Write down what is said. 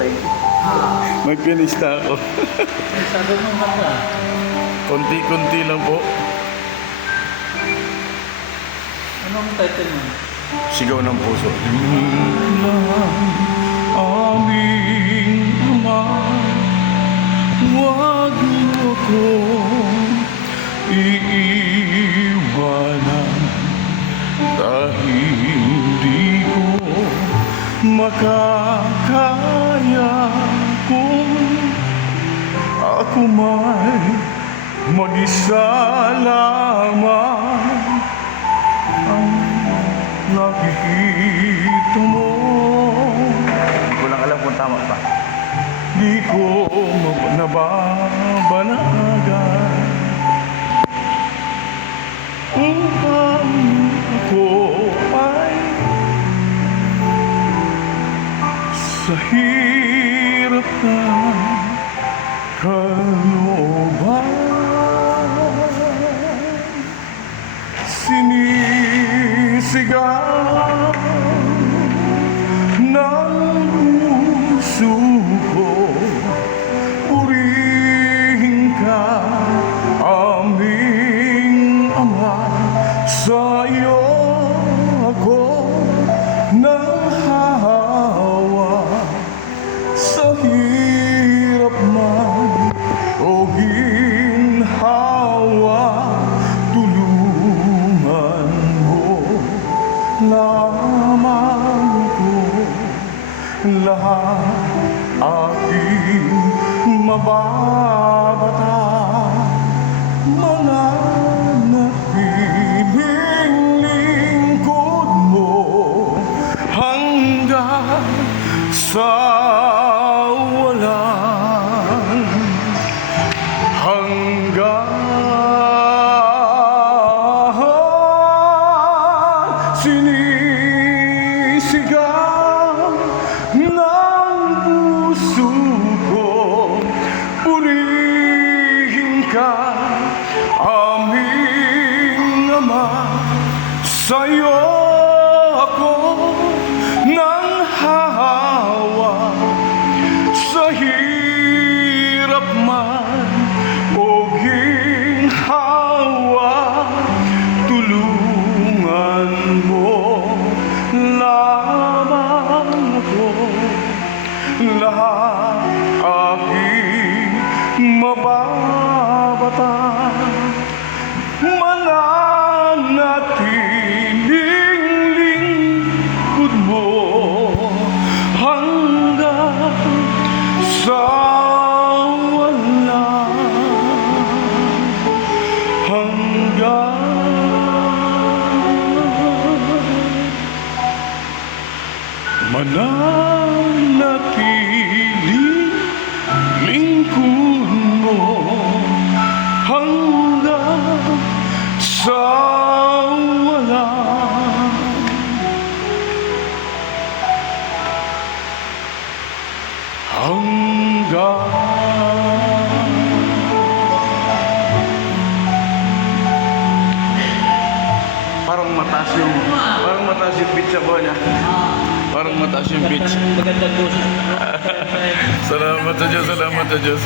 Tay. Mag-finish na ako. Sabi mo mata. Konti-konti lang po. Anong title mo? Sigaw ng puso. Aming Ama, huwag mo akong iiwanan dahil hindi ko makakaya kung ako may mag-isa lamang ang nakikita mo. Hindi ko lang alam kung tama pa. Di ko nababanagan upang ako ay sa hirap ng kalooban sinisigaw ng puso ko. Purihin ka, aming Ama, sa iyo ako nanghahawa. Sa hirap man o ginhawa, tulungan mo lamang ko. Lahat aking mababata, mananatiling lingkod mo hanggang sa walang hanggan. Sinisigaw ng puso ko, purihin ka, aming Ama, sa'yo ako nanghahawa. Sa hirap man o ginhawa, tulungan mo lamang ako. Lahat aking mababata, mananatiling lingkod mo hanggang sa walang hanggan. Mananatiling lingkod mo hanggang sa walang hanggan. Parang mataas yung pitch ako niya. Parang mataas yung pitch. Magandang boses. Salamat sa Diyos, salamat sa Diyos.